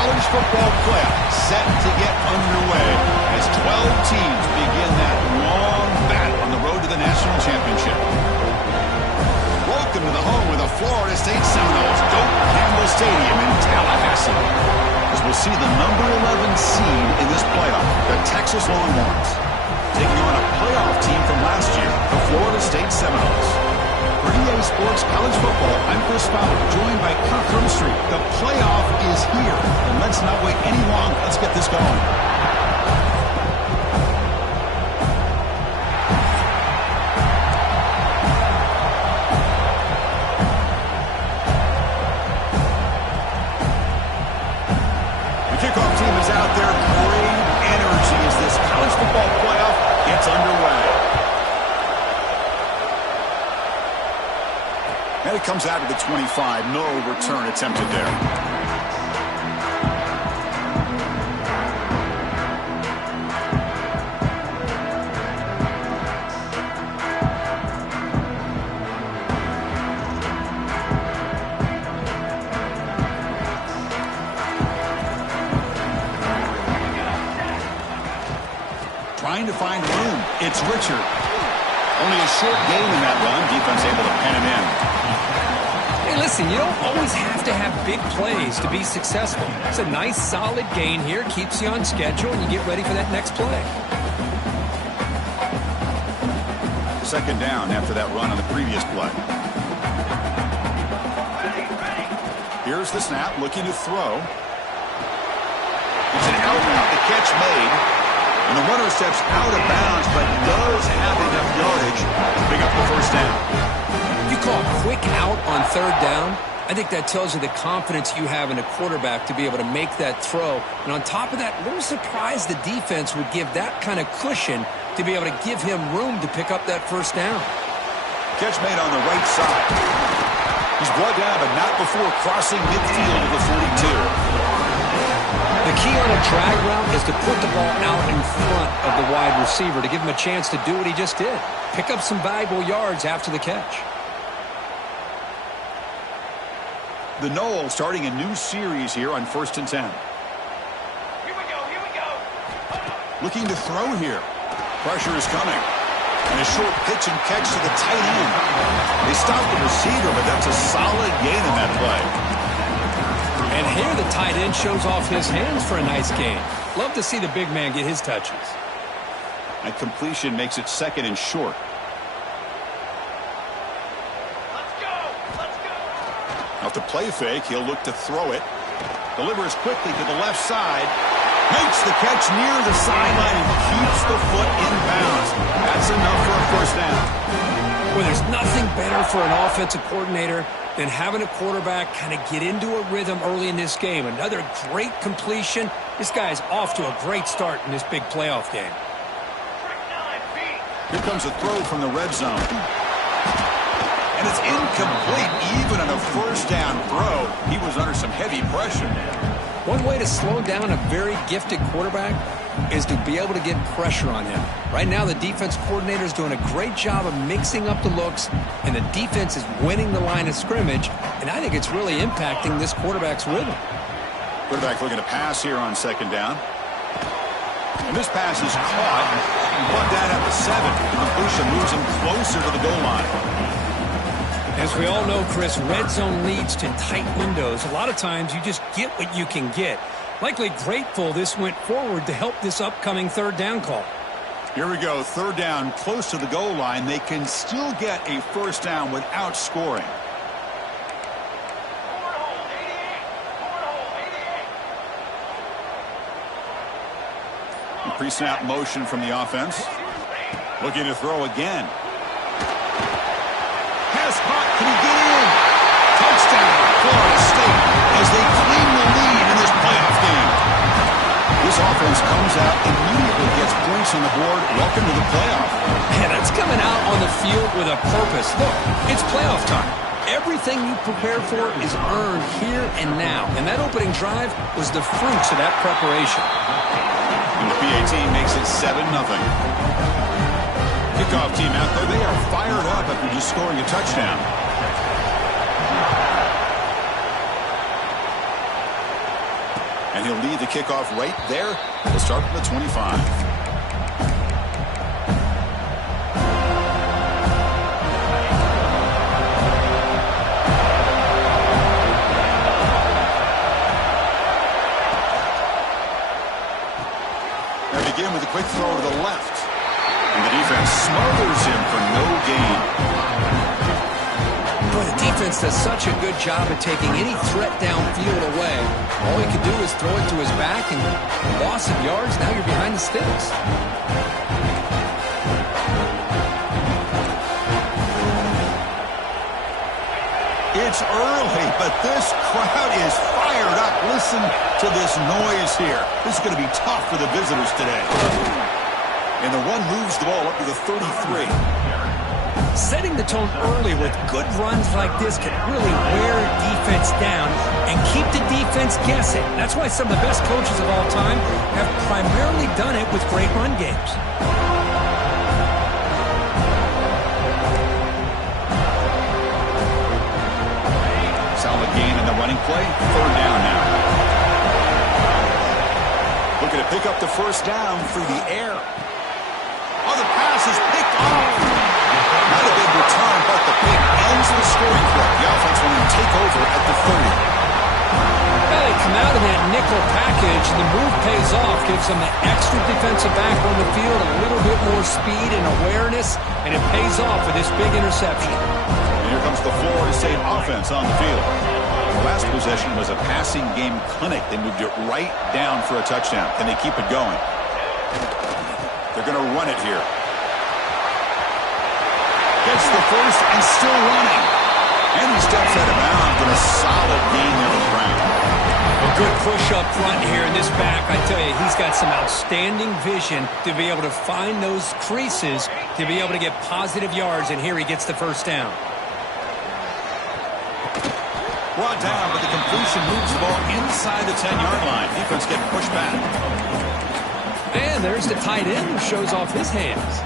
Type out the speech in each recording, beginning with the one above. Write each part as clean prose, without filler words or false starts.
college football playoff set to get underway as 12 teams begin that long battle on the road to the national championship. Welcome to the home of the Florida State Seminoles, Doak Campbell Stadium in Tallahassee, as we'll see the number 11 seed in this playoff, the Texas Longhorns, taking on a playoff team from last year, the Florida State Seminoles. For EA Sports College Football, I'm Chris Fowler, joined by Kirk Hermstreet. The playoff is here, and let's not wait any longer. Let's get this going. The kickoff team is out there. Great energy as this college football playoff gets underway. And it comes out of the 25. No return attempted there. Trying to find room. It's Richard. Only a short gain in that run. Defense able to pen him in. Hey, listen, you don't always have to have big plays to be successful. It's a nice, solid gain here. Keeps you on schedule, and you get ready for that next play. Second down after that run on the previous play. Here's the snap, looking to throw. It's an out route. The catch made. And the runner steps out of bounds, but does have enough yardage to pick up the first down. You call a quick out on third down, I think that tells you the confidence you have in a quarterback to be able to make that throw. And on top of that, a little surprised the defense would give that kind of cushion to be able to give him room to pick up that first down. Catch made on the right side. He's brought down, but not before crossing midfield of the 42. The key on a drag route is to put the ball out in front of the wide receiver to give him a chance to do what he just did. Pick up some valuable yards after the catch. The Noles starting a new series here on 1st and 10. Here we go. Looking to throw here. Pressure is coming. And a short pitch and catch to the tight end. They stop the receiver, but that's a solid gain in that play. And here the tight end shows off his hands for a nice gain. Love to see the big man get his touches. And completion makes it second and short. Let's go. Off the play fake, he'll look to throw it. Delivers quickly to the left side. Makes the catch near the sideline and keeps the foot in bounds. That's enough for a first down. Well, there's nothing better for an offensive coordinator than having a quarterback kind of get into a rhythm early in this game. Another great completion. This guy's off to a great start in this big playoff game. Here comes a throw from the red zone. And it's incomplete even on a first down throw. He was under some heavy pressure. One way to slow down a very gifted quarterback is to be able to get pressure on him. Right now, the defense coordinator is doing a great job of mixing up the looks, and the defense is winning the line of scrimmage, and I think it's really impacting this quarterback's rhythm. Quarterback looking to pass here on second down. And this pass is caught and brought down at the 7. The completion moves him closer to the goal line. As we all know, Chris, red zone leads to tight windows. A lot of times you just get what you can get. Likely grateful this went forward to help this upcoming third down call. Here we go, third down, close to the goal line. They can still get a first down without scoring. Pre-snap motion from the offense. Looking to throw again. Has caught. Can he get in? Touchdown, Florida State, as they claim the lead in this playoff game. This offense comes out, immediately gets points on the board. Welcome to the playoff. Yeah, that's coming out on the field with a purpose. Look, it's playoff time. Everything you prepare for is earned here and now. And that opening drive was the fruits of that preparation. And the PA team makes it 7-0. Kickoff team out there, they are fired up after just scoring a touchdown. And he'll lead the kickoff right there. He'll start from the 25. They begin with a quick throw to the left. And the defense smothers him for no gain. Boy, the defense does such a good job of taking any threat downfield away. All he could do is throw it to his back, and loss of yards, now you're behind the sticks. It's early, but this crowd is fired up. Listen to this noise here. This is going to be tough for the visitors today. And the run moves the ball up to the 33. Setting the tone early with good runs like this can really wear defense down and keep the defense guessing. That's why some of the best coaches of all time have primarily done it with great run games. Solid gain in the running play. Third down now. Looking to pick up the first down through the air. Oh, the pass is picked off. Not a big return, but the pick ends the scoring play. The offense will then take over at the 30. Well, they come out in that nickel package, and the move pays off, gives them the extra defensive back on the field, a little bit more speed and awareness, and it pays off with this big interception. And here comes the Florida State offense on the field. The last possession was a passing game clinic. They moved it right down for a touchdown. Can they keep it going? They're going to run it here. Gets the first and still running. And he steps out of bounds with a solid gain there on the ground. A good push up front here in this back. I tell you, he's got some outstanding vision to be able to find those creases, to be able to get positive yards, and here he gets the first down. Brought down, but the completion moves the ball inside the 10-yard line. Defense getting pushed back. And there's the tight end who shows off his hands.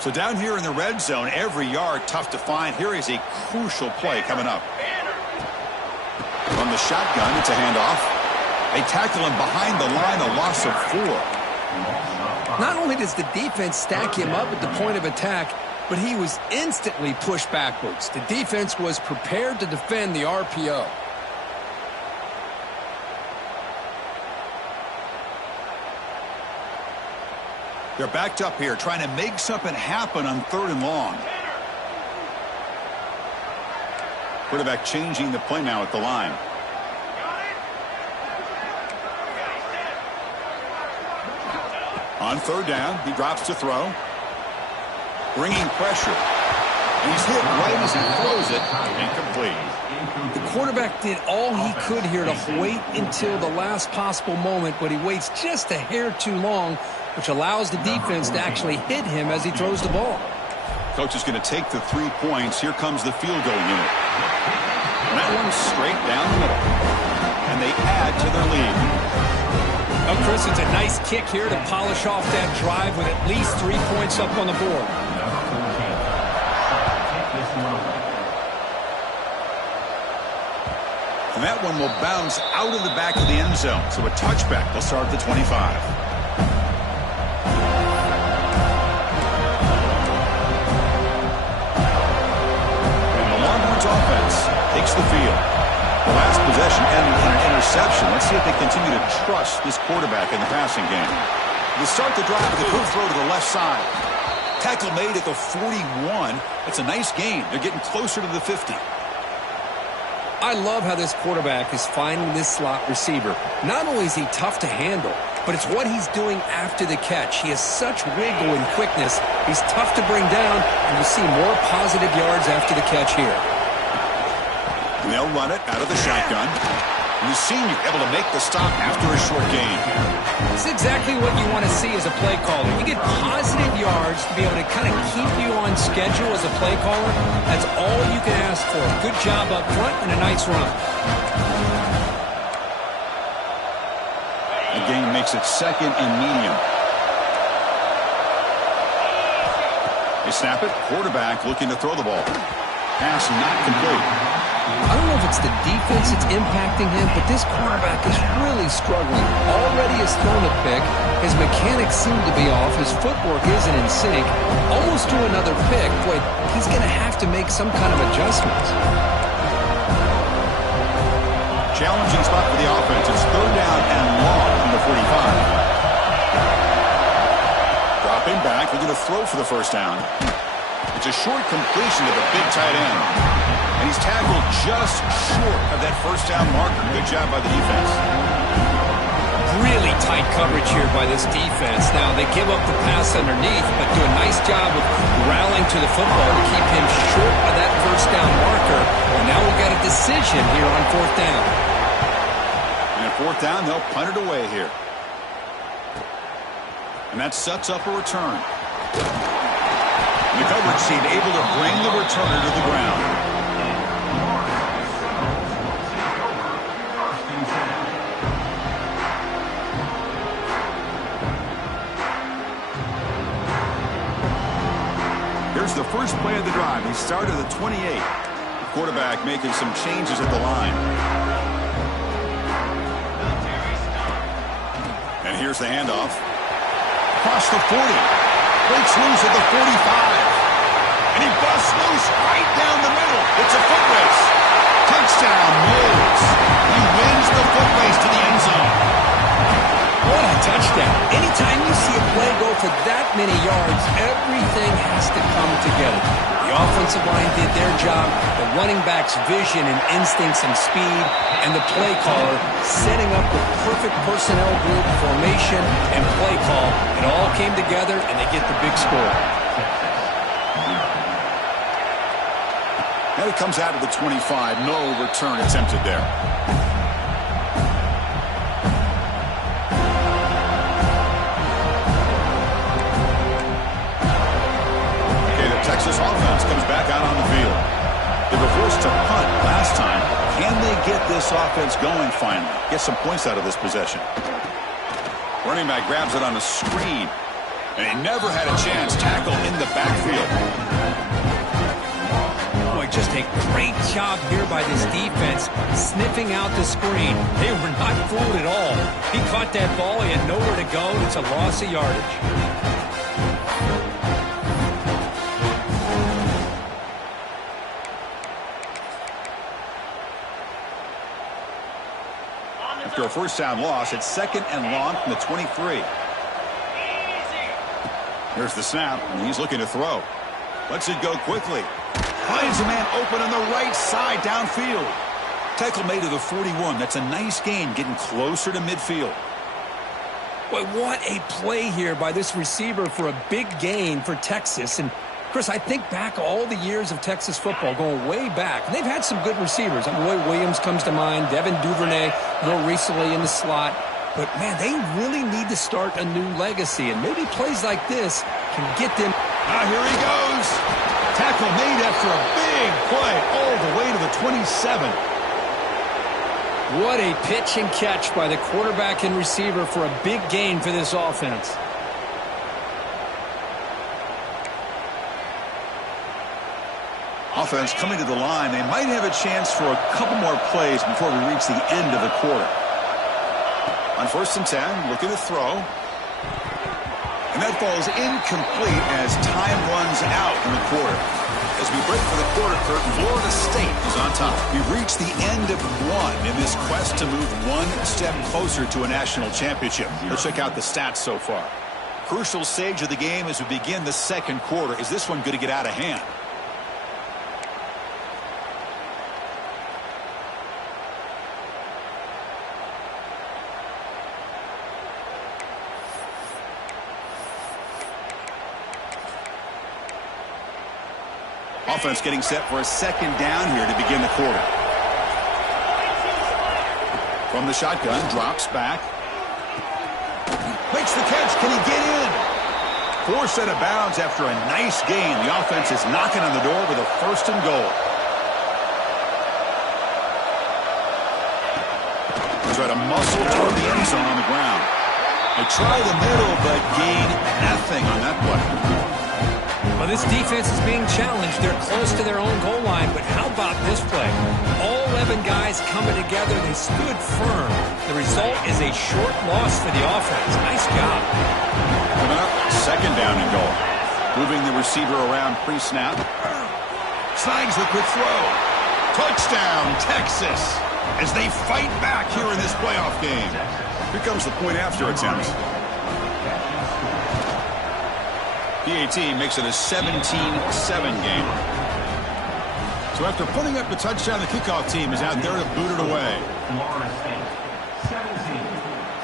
So down here in the red zone, every yard tough to find. Here is a crucial play coming up. From the shotgun, it's a handoff. They tackle him behind the line, a loss of 4. Not only does the defense stack him up at the point of attack, but he was instantly pushed backwards. The defense was prepared to defend the RPO. They're backed up here, trying to make something happen on 3rd and long. Quarterback changing the play now at the line. On 3rd down, he drops to throw. Bringing pressure. And he's hit right as he throws it. Incomplete. The quarterback did all he could here to wait until the last possible moment, but he waits just a hair too long, which allows the defense to actually hit him as he throws the ball. Coach is going to take the 3 points. Here comes the field goal unit. And that one's straight down the middle. And they add to their lead. Oh, Chris, it's a nice kick here to polish off that drive with at least 3 points up on the board. And that one will bounce out of the back of the end zone. So a touchback. They'll start at the 25. Offense takes the field. The last possession ended in an interception. Let's see if they continue to trust this quarterback in the passing game. They start the drive with a quick throw to the left side. Tackle made at the 41. It's a nice gain. They're getting closer to the 50. I love how this quarterback is finding this slot receiver. Not only is he tough to handle, but it's what he's doing after the catch. He has such wiggle and quickness. He's tough to bring down, and you see more positive yards after the catch here. And they'll run it out of the shotgun. And the senior able to make the stop after a short gain. It's exactly what you want to see as a play caller. You get positive yards to be able to kind of keep you on schedule as a play caller. That's all you can ask for. Good job up front and a nice run. The gain makes it 2nd and medium. They snap it. Quarterback looking to throw the ball. Pass not complete. I don't know if it's the defense that's impacting him, but this quarterback is really struggling. Already has thrown a pick. His mechanics seem to be off. His footwork isn't in sync. Almost threw another pick. Boy, he's going to have to make some kind of adjustments. Challenging spot for the offense. It's third down and long from the 45. Dropping back. They're going to throw for the first down. It's a short completion to the big tight end. And he's tackled just short of that first down marker. Good job by the defense. Really tight coverage here by this defense. Now, they give up the pass underneath, but do a nice job of rallying to the football to keep him short of that first down marker. And now we've got a decision here on fourth down. And at fourth down, they'll punt it away here. And that sets up a return. The coverage team able to bring the returner to the ground. Here's the first play of the drive. He started at the 28. The quarterback making some changes at the line. And here's the handoff. Across the 40. Breaks loose at the 45. And he busts loose right down the middle. It's a foot race. Touchdown, Moles. He wins the foot race to the end zone. What a touchdown. Anytime you see a play go for that many yards, everything has to come together. The offensive line did their job, the running back's vision and instincts and speed, and the play caller setting up the perfect personnel group, formation, and play call. It all came together, and they get the big score. And it comes out of the 25. No return attempted there. Texas offense comes back out on the field. They were forced to punt last time. Can they get this offense going finally? Get some points out of this possession. Running back grabs it on a screen. And he never had a chance. Tackle in the backfield. Boy, just a great job here by this defense, sniffing out the screen. They were not fooled at all. He caught that ball. He had nowhere to go. It's a loss of yardage. After a first down loss, it's second and long from the 23. Here's the snap, and he's looking to throw. Lets it go quickly. Finds a man open on the right side downfield. Tackle made to the 41. That's a nice gain, getting closer to midfield. Boy, what a play here by this receiver for a big gain for Texas. And Chris, I think back all the years of Texas football, going way back. And they've had some good receivers. Roy Williams comes to mind, Devin Duvernay more recently in the slot. But, man, they really need to start a new legacy. And maybe plays like this can get them. Here he goes. Tackle made after a big play all the way to the 27. What a pitch and catch by the quarterback and receiver for a big gain for this offense. Offense coming to the line. They might have a chance for a couple more plays before we reach the end of the quarter. On first and 10, looking to throw. And that falls incomplete as time runs out in the quarter. As we break for the quarter, Kurt, Florida State is on top. We've reached the end of one in this quest to move one step closer to a national championship. Let's check out the stats so far. Crucial stage of the game as we begin the second quarter. Is this one going to get out of hand? Offense getting set for a second down here to begin the quarter. From the shotgun, drops back. Makes the catch. Can he get in? Forced out of bounds after a nice gain. The offense is knocking on the door with a first and goal. Try to muscle toward the end zone on the ground. They try the middle, but gain nothing on that play. Well, this defense is being challenged. They're close to their own goal line, but how about this play? All 11 guys coming together. They stood firm. The result is a short loss for the offense. Nice job. Coming up, second down and goal. Moving the receiver around pre-snap. Snags the quick throw. Touchdown, Texas, as they fight back here in this playoff game. Here comes the point after attempt. PAT makes it a 17-7 game. So after putting up the touchdown, the kickoff team is out there to boot it away. Florida State, 17,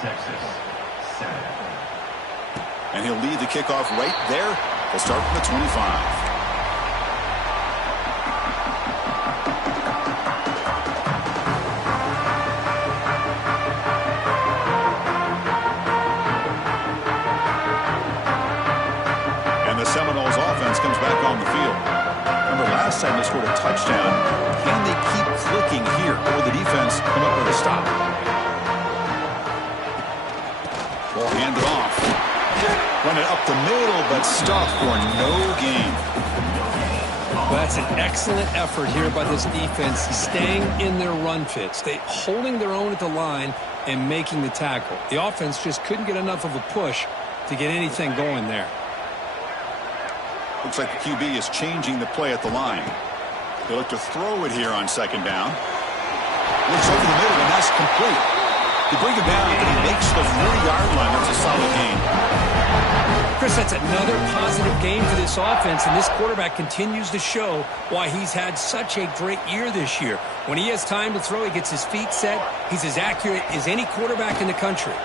Texas, 7. And he'll lead the kickoff right there. They'll start from the 25. Seminoles offense comes back on the field. Remember last time they scored a touchdown. Can they keep clicking here, or the defense come up with a stop? Ball handed off. Run it up the middle, but stuffed for no gain. Well, that's an excellent effort here by this defense, staying in their run fits. They holding their own at the line and making the tackle. The offense just couldn't get enough of a push to get anything going there. Looks like the QB is changing the play at the line. They look to throw it here on second down. Looks over the middle, and that's complete. They bring him down, and he makes the 40-yard line. That's a solid gain. Chris, that's another positive game for this offense, and this quarterback continues to show why he's had such a great year this year. When he has time to throw, he gets his feet set. He's as accurate as any quarterback in the country.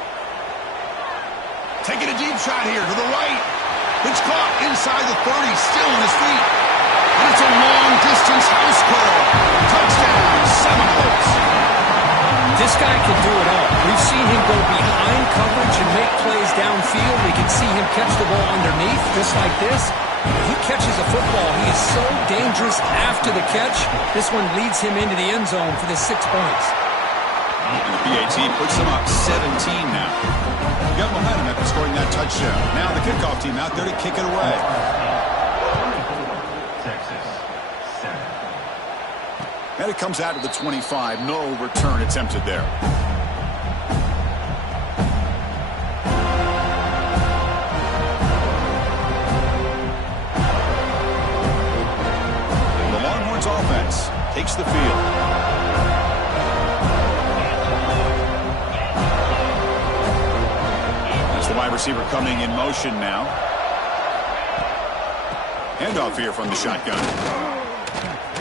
Taking a deep shot here to the right. It's caught inside the 30, still on his feet. And it's a long-distance house call. Touchdown, Seminoles. This guy can do it all. We've seen him go behind coverage and make plays downfield. We can see him catch the ball underneath, just like this. When he catches a football, he is so dangerous after the catch. This one leads him into the end zone for the 6 points. And the PAT puts them up 17 now. Got momentum after scoring that touchdown. Now the kickoff team out there to kick it away. Texas, 7. And it comes out to the 25. No return attempted there. The Longhorns offense takes the field. The wide receiver coming in motion now. Handoff here from the shotgun.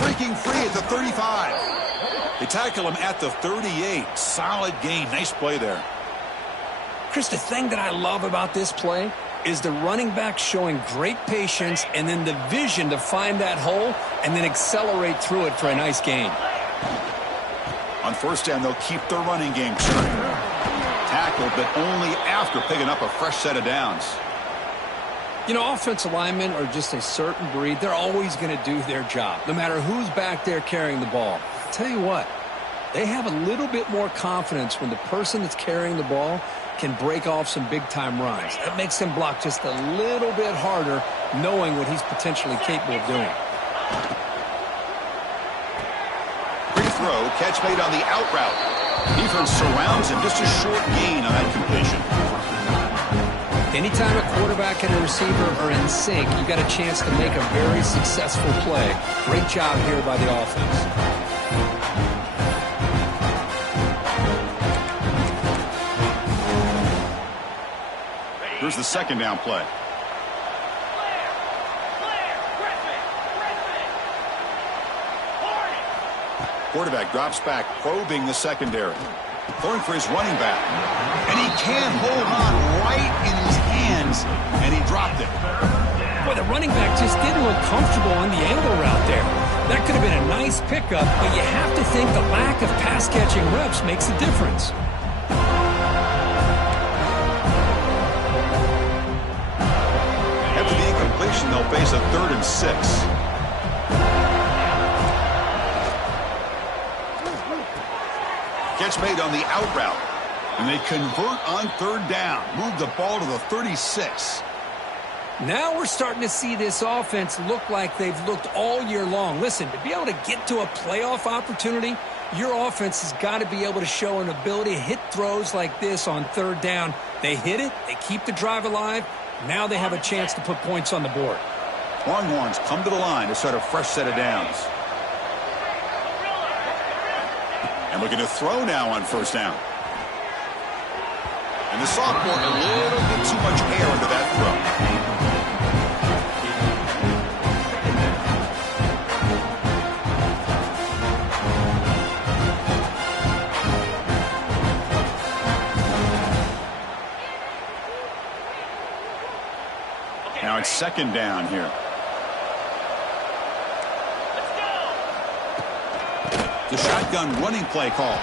Breaking free at the 35. They tackle him at the 38. Solid gain. Nice play there. Chris, the thing that I love about this play is the running back showing great patience and then the vision to find that hole and then accelerate through it for a nice gain. On first down, they'll keep the running game churning. Tackled, but only after picking up a fresh set of downs. You know, offensive linemen are just a certain breed. They're always going to do their job, no matter who's back there carrying the ball. I'll tell you what, they have a little bit more confidence when the person that's carrying the ball can break off some big-time runs. That makes them block just a little bit harder, knowing what he's potentially capable of doing. Free throw, catch made on the out route. Defense surrounds him, just a short gain on that completion. Anytime a quarterback and a receiver are in sync, you got a chance to make a very successful play. Great job here by the offense. Here's the second down play. Quarterback drops back, probing the secondary. Throwing for his running back. And he can't hold on right in his hands, and he dropped it. Boy, the running back just didn't look comfortable on the angle route there. That could have been a nice pickup, but you have to think the lack of pass-catching reps makes a difference. After the incompletion, they'll face a 3rd and 6. Catch made on the out route. And they convert on 3rd down. Move the ball to the 36. Now we're starting to see this offense look like they've looked all year long. Listen, to be able to get to a playoff opportunity, your offense has got to be able to show an ability to hit throws like this on third down. They hit it, they keep the drive alive. Now they have a chance to put points on the board. Longhorns come to the line to start a fresh set of downs. And looking to throw now on first down. And the sophomore, a little bit too much air under that throw. Now it's second down here. The shotgun running play call.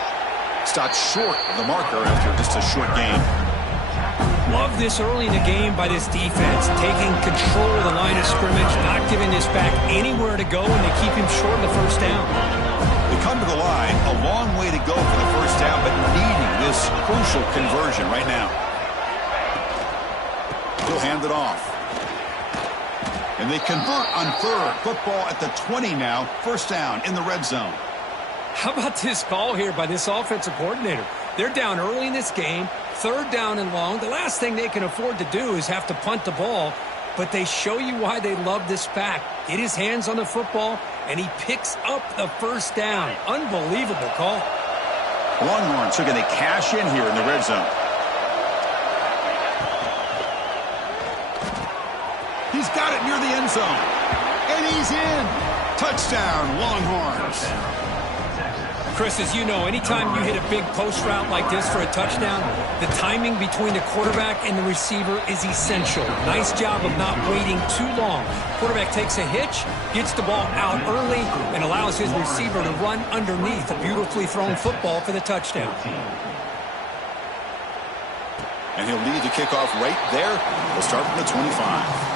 Stopped short of the marker after just a short gain. Love this early in the game by this defense, taking control of the line of scrimmage, not giving this back anywhere to go, and they keep him short of the first down. They come to the line, a long way to go for the first down, but needing this crucial conversion right now. He'll hand it off. And they convert on third. Football at the 20 now. First down in the red zone. How about this call here by this offensive coordinator? They're down early in this game, third down and long. The last thing they can afford to do is have to punt the ball, but they show you why they love this back. Get his hands on the football, and he picks up the first down. Unbelievable call. Longhorns are going to cash in here in the red zone. He's got it near the end zone. And he's in. Touchdown, Longhorns. Chris, as you know, anytime you hit a big post route like this for a touchdown, the timing between the quarterback and the receiver is essential. Nice job of not waiting too long. Quarterback takes a hitch, gets the ball out early, and allows his receiver to run underneath a beautifully thrown football for the touchdown. And he'll lead the kickoff right there. We'll start from the 25.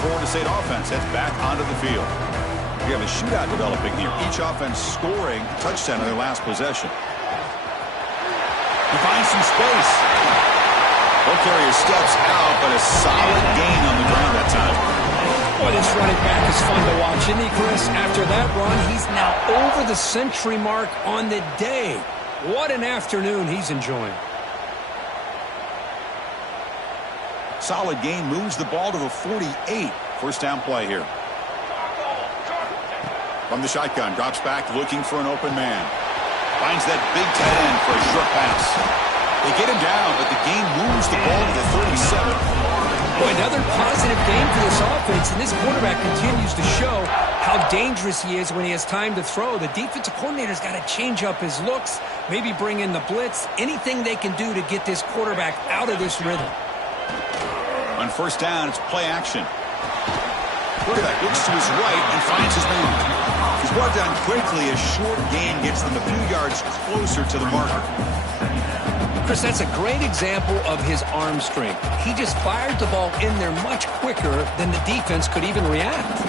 Florida State offense heads back onto the field. We have a shootout developing here. Each offense scoring a touchdown on their last possession. He finds some space. He'll carry his steps out, but a solid gain on the ground that time. Boy, this running back is fun to watch, isn't he, Chris? After that run, he's now over the century mark on the day. What an afternoon he's enjoying. Solid gain, moves the ball to the 48. First down play here. From the shotgun, drops back looking for an open man. Finds that big tight end for a short pass. They get him down, but the gain moves the ball to the 37. Boy, another positive game for this offense, and this quarterback continues to show how dangerous he is when he has time to throw. The defensive coordinator's got to change up his looks, maybe bring in the blitz, anything they can do to get this quarterback out of this rhythm. On first down, it's play action. Quarterback looks to his right and finds his man. He's brought down quickly. A short gain gets them a few yards closer to the marker. Chris, that's a great example of his arm strength. He just fired the ball in there much quicker than the defense could even react.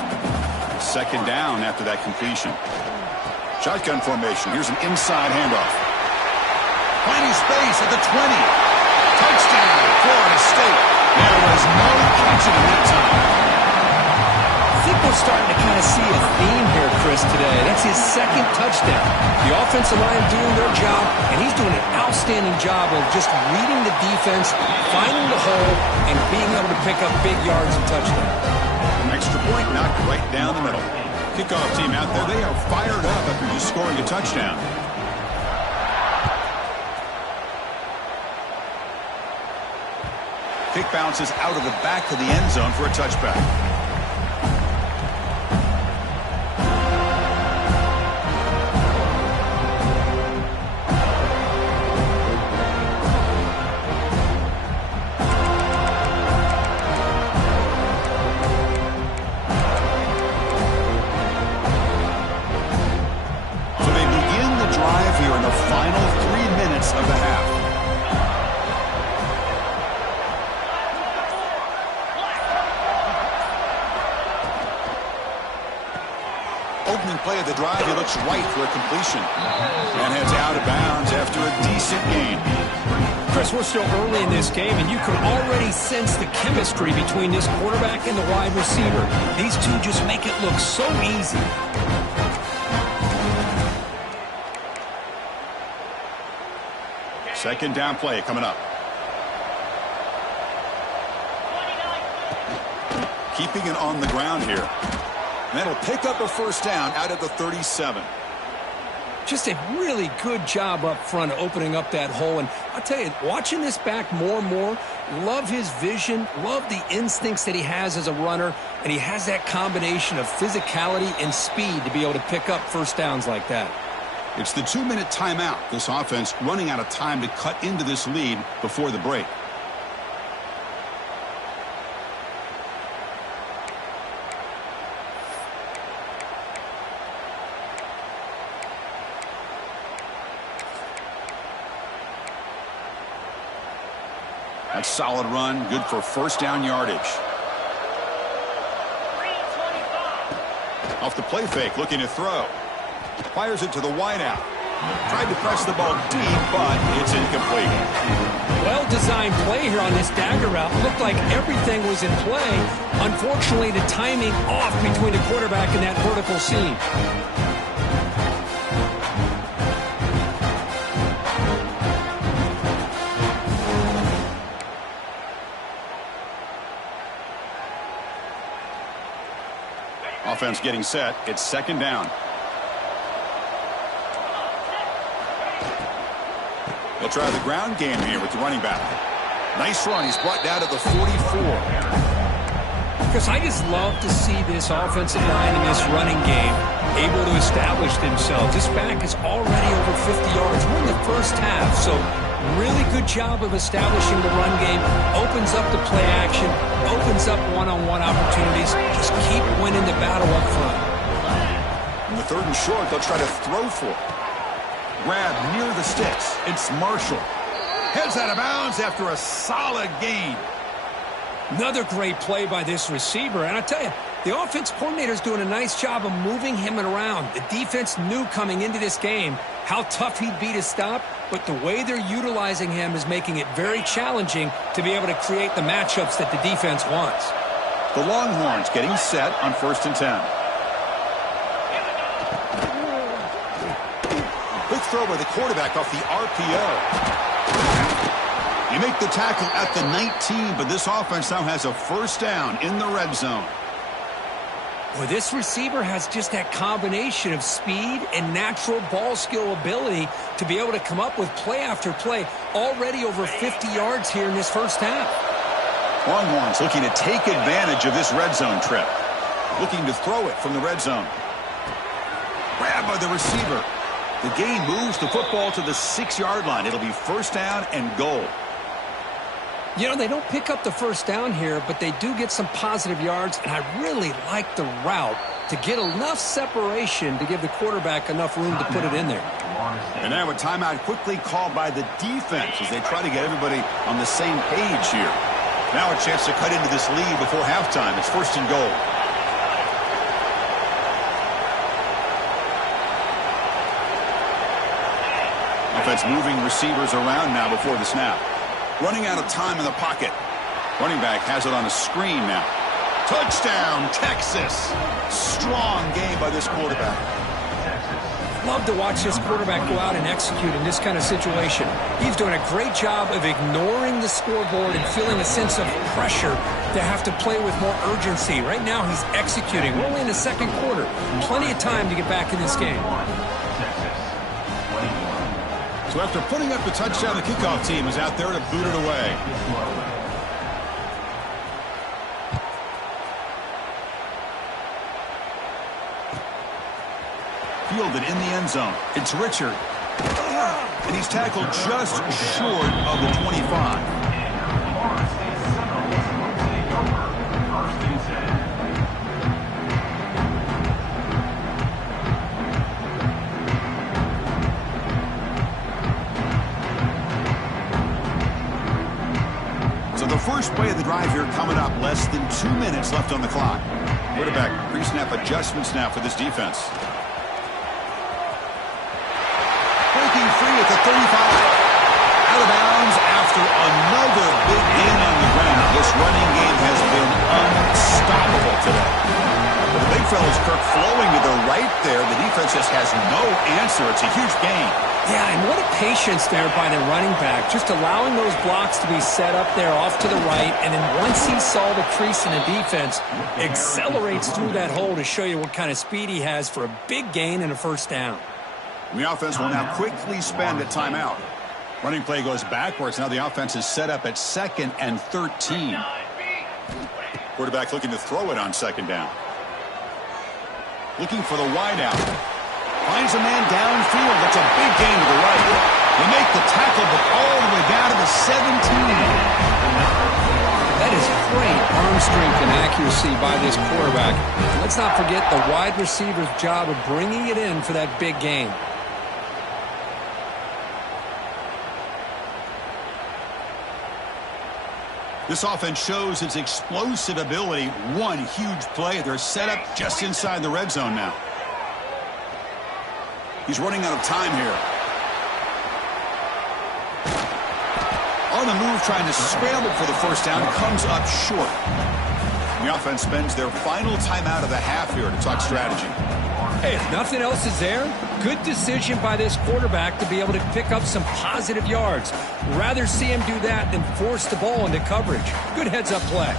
Second down after that completion. Shotgun formation. Here's an inside handoff. Finding space at the 20. Touchdown, Florida State. There was no catching him that time. I think we're starting to kind of see a theme here, Chris, today. That's his second touchdown. The offensive line doing their job, and he's doing an outstanding job of just reading the defense, finding the hole, and being able to pick up big yards and touchdowns. An extra point knocked right down the middle. Kickoff team out there, they are fired up after just scoring a touchdown. Kick bounces out of the back of the end zone for a touchback. So they begin the drive here in the final 3 minutes of the half. opening play of the drive, he looks right for a completion. And heads out of bounds after a decent gain. Chris, we're still early in this game, and you can already sense the chemistry between this quarterback and the wide receiver. These two just make it look so easy. Second down play coming up. Keeping it on the ground here. And that'll pick up a first down out of the 37. Just a really good job up front opening up that hole. And I'll tell you, watching this back more and more, love his vision, love the instincts that he has as a runner, and he has that combination of physicality and speed to be able to pick up first downs like that. It's the 2-minute timeout. This offense running out of time to cut into this lead before the break. That's a solid run, good for first down yardage. Off the play fake, looking to throw. Fires it to the wideout. Tried to press the ball deep, but it's incomplete. Well-designed play here on this dagger route. Looked like everything was in play. Unfortunately, the timing off between the quarterback and that vertical seam. Offense getting set. It's second down. They'll try the ground game here with the running back. Nice run. He's brought down to the 44. Because I just love to see this offensive line in this running game able to establish themselves. This back is already over 50 yards. We're in the first half, so really good job of establishing the run game. Opens up the play action, opens up one-on-one opportunities. Just keep winning the battle up front. In the third and short, they'll try to throw for it. Grab near the sticks. It's Marshall. Heads out of bounds after a solid gain. Another great play by this receiver. And I tell you, the offense coordinator is doing a nice job of moving him around. The defense knew coming into this game how tough he'd be to stop, but the way they're utilizing him is making it very challenging to be able to create the matchups that the defense wants. The Longhorns getting set on 1st and 10. Quick throw by the quarterback off the RPO. You make the tackle at the 19, but this offense now has a first down in the red zone. Well, this receiver has just that combination of speed and natural ball skill ability to be able to come up with play after play. Already over 50 yards here in this first half. Longhorns looking to take advantage of this red zone trip. Looking to throw it from the red zone. Grabbed by the receiver. The gain moves the football to the 6-yard line. It'll be first down and goal. You know, they don't pick up the first down here, but they do get some positive yards, and I really like the route to get enough separation to give the quarterback enough room to put it in there. And now a timeout quickly called by the defense as they try to get everybody on the same page here. Now a chance to cut into this lead before halftime. It's first and goal. Offense moving receivers around now before the snap. Running out of time in the pocket. Running back has it on a screen now. Touchdown, Texas. Strong game by this quarterback. Love to watch this quarterback go out and execute in this kind of situation. He's doing a great job of ignoring the scoreboard and feeling a sense of pressure to have to play with more urgency. Right now, he's executing. We're only in the second quarter. Plenty of time to get back in this game. So after putting up the touchdown, the kickoff team is out there to boot it away. Fielded in the end zone. It's Richard. And he's tackled just short of the 25. So the first play of the drive here coming up. Less than 2 minutes left on the clock. Quarterback pre-snap adjustments now for this defense. the 35. Out of bounds after another big gain on the ground. This running game has been unstoppable today. The big fella's Kirk flowing to the right there. The defense just has no answer. It's a huge gain. Yeah, and what a patience there by the running back, just allowing those blocks to be set up there off to the right, and then once he saw the crease in the defense, accelerates through that hole to show you what kind of speed he has for a big gain and a first down. The offense will now quickly spend a timeout. Running play goes backwards. Now the offense is set up at 2nd and 13. Quarterback looking to throw it on 2nd down. Looking for the wideout. Finds a man downfield. That's a big gain to the right. They make the tackle, but all the way down to the 17. That is great arm strength and accuracy by this quarterback. Let's not forget the wide receiver's job of bringing it in for that big gain. This offense shows its explosive ability. One huge play. They're set up just inside the red zone now. He's running out of time here. On the move, trying to scramble for the first down. Comes up short. The offense spends their final timeout of the half here to talk strategy. Hey, if nothing else is there, good decision by this quarterback to be able to pick up some positive yards. Rather see him do that than force the ball into coverage. Good heads-up play.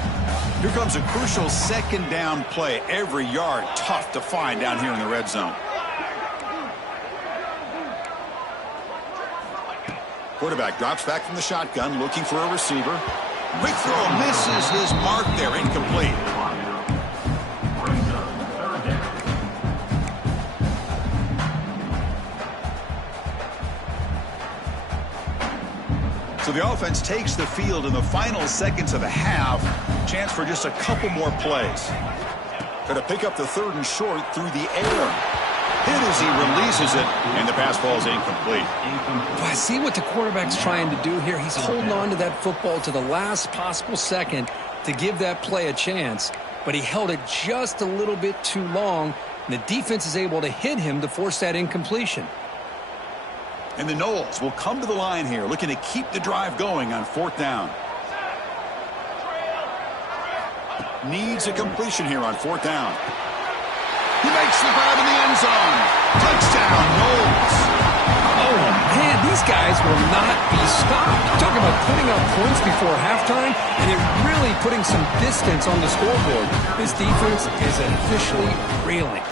Here comes a crucial 2nd down play. Every yard tough to find down here in the red zone. Quarterback drops back from the shotgun, looking for a receiver. Quick throw, misses his mark there, incomplete. So the offense takes the field in the final seconds of the half. Chance for just a couple more plays. Try to pick up the 3rd and short through the air. Hit as he releases it, and the pass ball is incomplete. I see what the quarterback's trying to do here. He's holding on to that football to the last possible second to give that play a chance, but he held it just a little bit too long, and the defense is able to hit him to force that incompletion. And the Knowles will come to the line here, looking to keep the drive going on 4th down. Needs a completion here on 4th down. He makes the grab in the end zone. Touchdown, Knowles. Oh, man, these guys will not be stopped. Talking about putting up points before halftime, and they're really putting some distance on the scoreboard. This defense is officially reeling.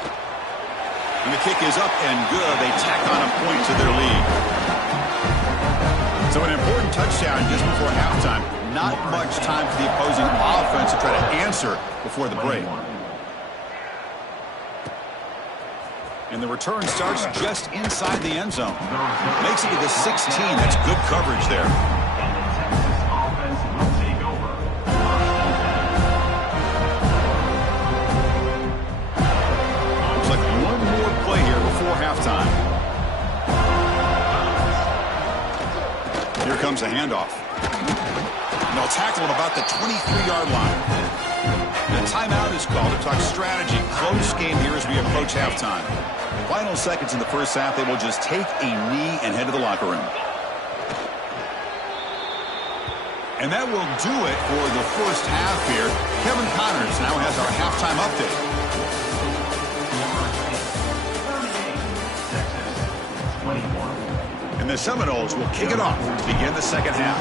And the kick is up and good. They tack on a point to their lead. So an important touchdown just before halftime. Not much time for the opposing offense to try to answer before the break. And the return starts just inside the end zone. Makes it to the 16. That's good coverage there. Looks like one more play here before halftime. Here comes a handoff. And they'll tackle him about the 23-yard line. The timeout is called to talk strategy. Close game here as we approach halftime. Final seconds in the first half, they will just take a knee and head to the locker room. And that will do it for the first half here. Kevin Connors now has our halftime update. And the Seminoles will kick it off to begin the second half.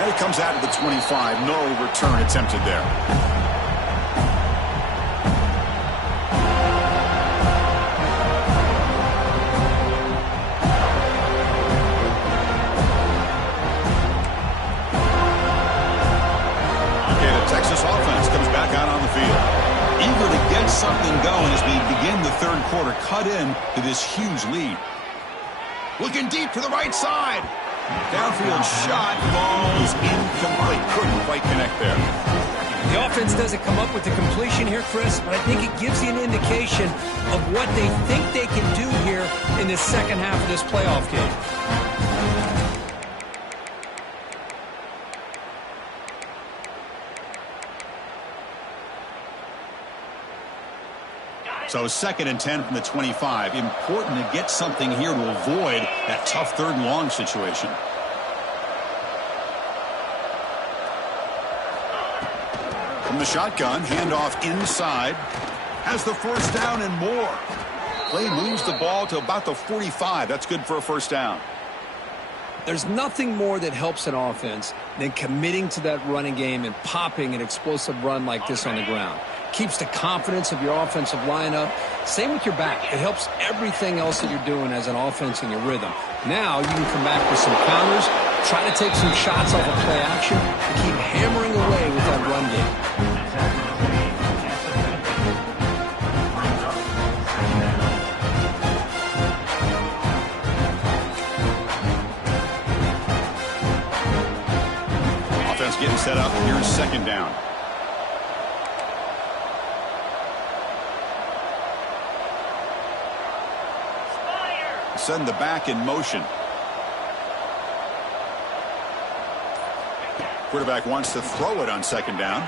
And it comes out to the 25. No return attempted there. Okay, the Texas offense comes back out on the field. Eager to get something going as we begin the 3rd quarter. Cut in to this huge lead. Looking deep to the right side. Downfield shot, ball is incomplete. Couldn't quite connect there. The offense doesn't come up with the completion here, Chris, but I think it gives you an indication of what they think they can do here in the second half of this playoff game. So 2nd and 10 from the 25. Important to get something here to avoid that tough 3rd and long situation. From the shotgun, handoff inside. Has the first down and more. Play moves the ball to about the 45. That's good for a first down. There's nothing more that helps an offense than committing to that running game and popping an explosive run like this on the ground. Keeps the confidence of your offensive lineup. Same with your back. It helps everything else that you're doing as an offense in your rhythm. Now you can come back with some counters, try to take some shots off of play action, and keep hammering away with that run game. Getting set up. Here's 2nd down. Send the back in motion. Quarterback wants to throw it on 2nd down.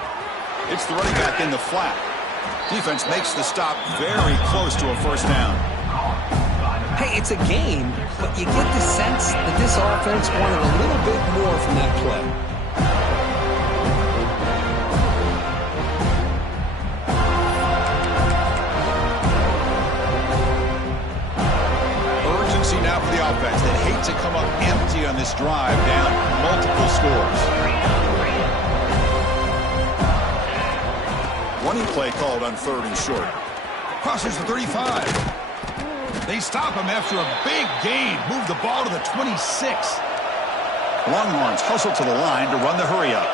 It's the running back in the flat. Defense makes the stop very close to a first down. Hey, it's a game, but you get the sense that this offense wanted a little bit more from that play. Now for the offense that hate to come up empty on this drive, down multiple scores. Running play called on 3rd and short. Crosses the 35. They stop him after a big gain. Move the ball to the 26. Longhorns hustle to the line to run the hurry up.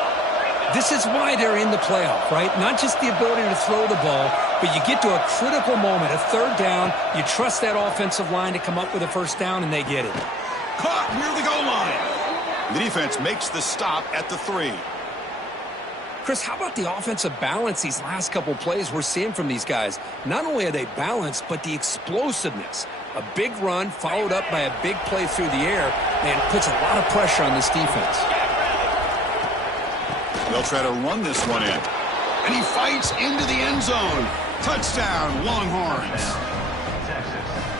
This is why they're in the playoff, right? Not just the ability to throw the ball, but you get to a critical moment, a 3rd down, you trust that offensive line to come up with a first down, and they get it. Caught near the goal line. The defense makes the stop at the 3. Chris, how about the offensive balance these last couple plays we're seeing from these guys? Not only are they balanced, but the explosiveness. A big run followed up by a big play through the air, and puts a lot of pressure on this defense. They'll try to run this one in. And he fights into the end zone. Touchdown, Longhorns.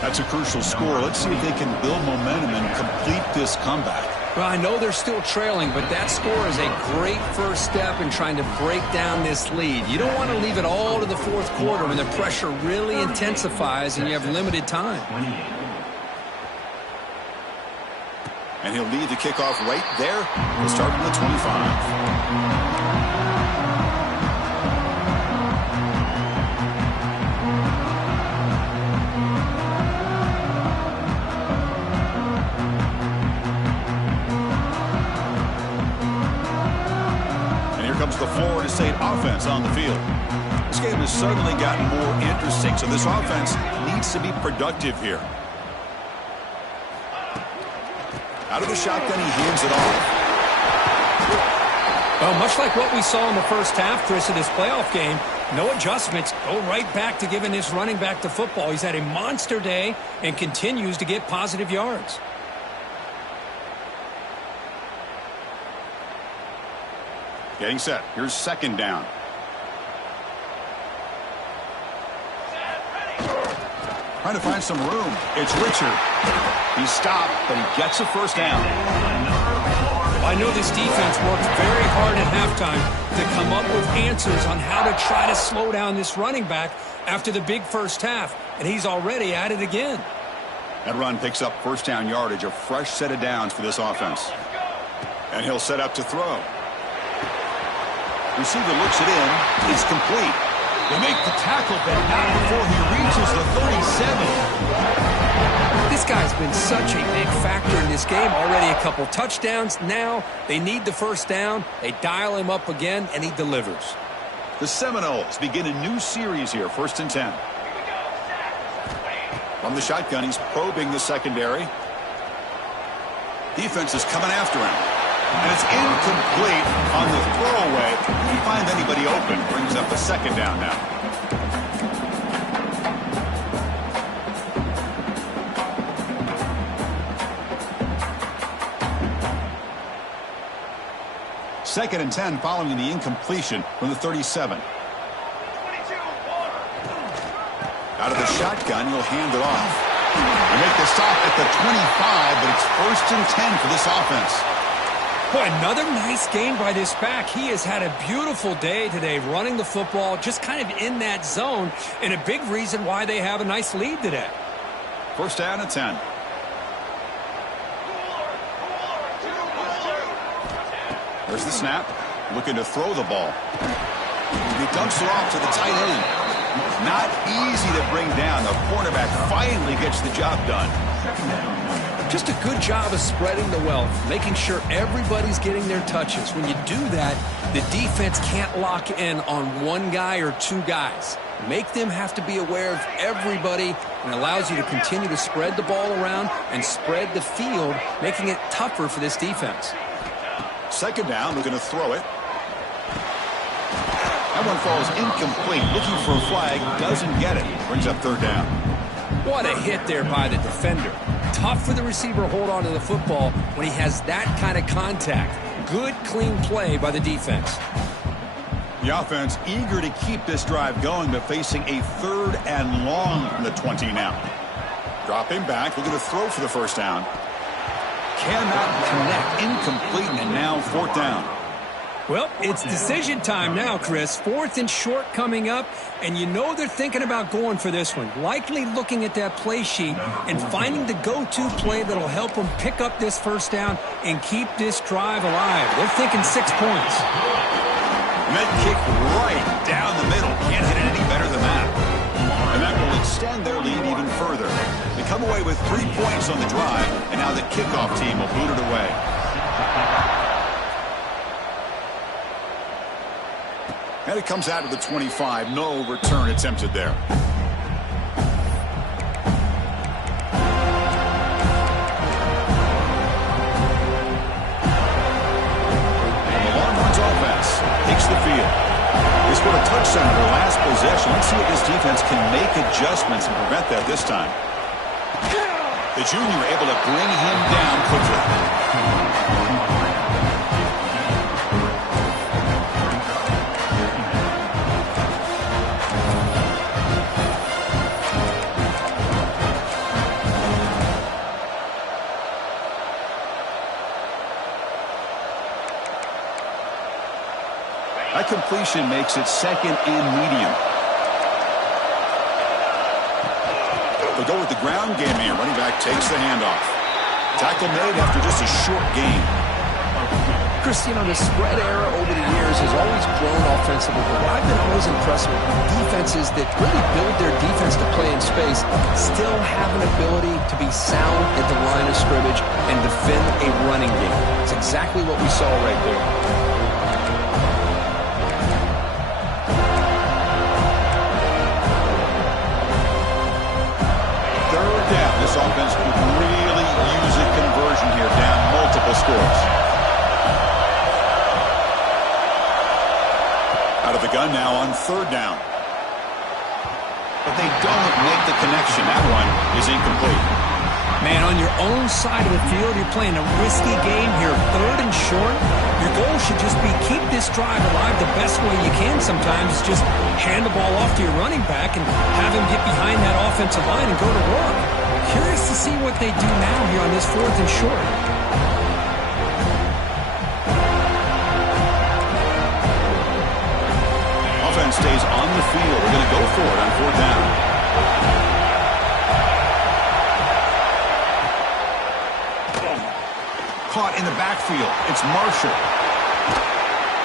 That's a crucial score. Let's see if they can build momentum and complete this comeback. Well, I know they're still trailing, but that score is a great first step in trying to break down this lead. You don't want to leave it all to the 4th quarter when the pressure really intensifies and you have limited time. And he'll lead the kickoff right there. We'll start from the 25. Comes the Florida State offense on the field. This game has suddenly gotten more interesting, so this offense needs to be productive here. Out of the shotgun, he hands it off. Well, much like what we saw in the first half, Chris, of this playoff game, no adjustments. Go right back to giving this running back the football. He's had a monster day and continues to get positive yards. Getting set. Here's 2nd down. Trying to find some room. It's Richard. He stopped, but he gets a first down. I know this defense worked very hard at halftime to come up with answers on how to try to slow down this running back after the big first half, and he's already at it again. That run picks up first down yardage, a fresh set of downs for this offense. And he'll set up to throw. Receiver looks it in. It's complete. They make the tackle, but not before he reaches the 37. This guy's been such a big factor in this game. Already a couple touchdowns. Now they need the first down. They dial him up again, and he delivers. The Seminoles begin a new series here, 1st and 10. From the shotgun, he's probing the secondary. Defense is coming after him. And it's incomplete on the throwaway. Can't find anybody open. Brings up a 2nd down now. Second and 10 following the incompletion from the 37. Out Out of the shotgun, he'll hand it off. They make the stop at the 25, but it's 1st and 10 for this offense. Boy, another nice game by this back. He has had a beautiful day today running the football, just kind of in that zone, and a big reason why they have a nice lead today. 1st down and 10. There's the snap. Looking to throw the ball. He dumps it off to the tight end. Not easy to bring down. The cornerback finally gets the job done. Just a good job of spreading the wealth, making sure everybody's getting their touches. When you do that, the defense can't lock in on one guy or two guys. Make them have to be aware of everybody, and allows you to continue to spread the ball around and spread the field, making it tougher for this defense. 2nd down, looking to throw it. That one falls incomplete. Looking for a flag, doesn't get it. Brings up 3rd down. What a hit there by the defender. Tough for the receiver to hold on to the football when he has that kind of contact. Good, clean play by the defense. The offense eager to keep this drive going, but facing a 3rd and long from the 20 now. Dropping back, looking to throw for the 1st down. Cannot connect, incomplete, and now 4th down. Well, it's decision time now, Chris. 4th and short coming up, and you know they're thinking about going for this one. Likely looking at that play sheet and finding the go-to play that'll help them pick up this 1st down and keep this drive alive. They're thinking 6 points. Med kick right down the middle. Can't hit it any better than that. And that will extend their lead even further. They come away with 3 points on the drive, and now the kickoff team will boot it away. And it comes out of the 25. No return attempted there. And the Longhorns offense takes the field. They scored a touchdown in their last possession. Let's see if this defense can make adjustments and prevent that this time. The junior able to bring him down quickly. That completion makes it 2nd and medium. They'll go with the ground game here. Running back takes the handoff. Tackle made after just a short gain. Chris, you know, the spread era over the years has always grown offensively, but what I've been always impressed with defenses that really build their defense to play in space still have an ability to be sound at the line of scrimmage and defend a running game. It's exactly what we saw right there. This offense could really use a conversion here, down multiple scores. Out of the gun now on 3rd down. But they don't make the connection. That one is incomplete. Man, on your own side of the field, you're playing a risky game here. 3rd and short. Your goal should just be keep this drive alive the best way you can sometimes. Just hand the ball off to your running back and have him get behind that offensive line and go to work. Curious to see what they do now here on this 4th and short. Offense stays on the field. They're going to go for it on 4th down. Caught in the backfield. It's Marshall.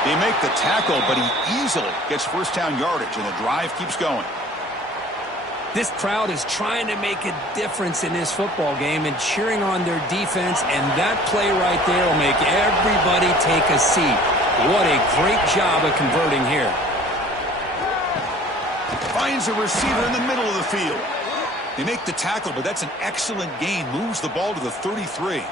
They make the tackle, but he easily gets 1st down yardage, and the drive keeps going. This crowd is trying to make a difference in this football game and cheering on their defense, and that play right there will make everybody take a seat. What a great job of converting here. Finds a receiver in the middle of the field. They make the tackle, but that's an excellent gain. Moves the ball to the 33.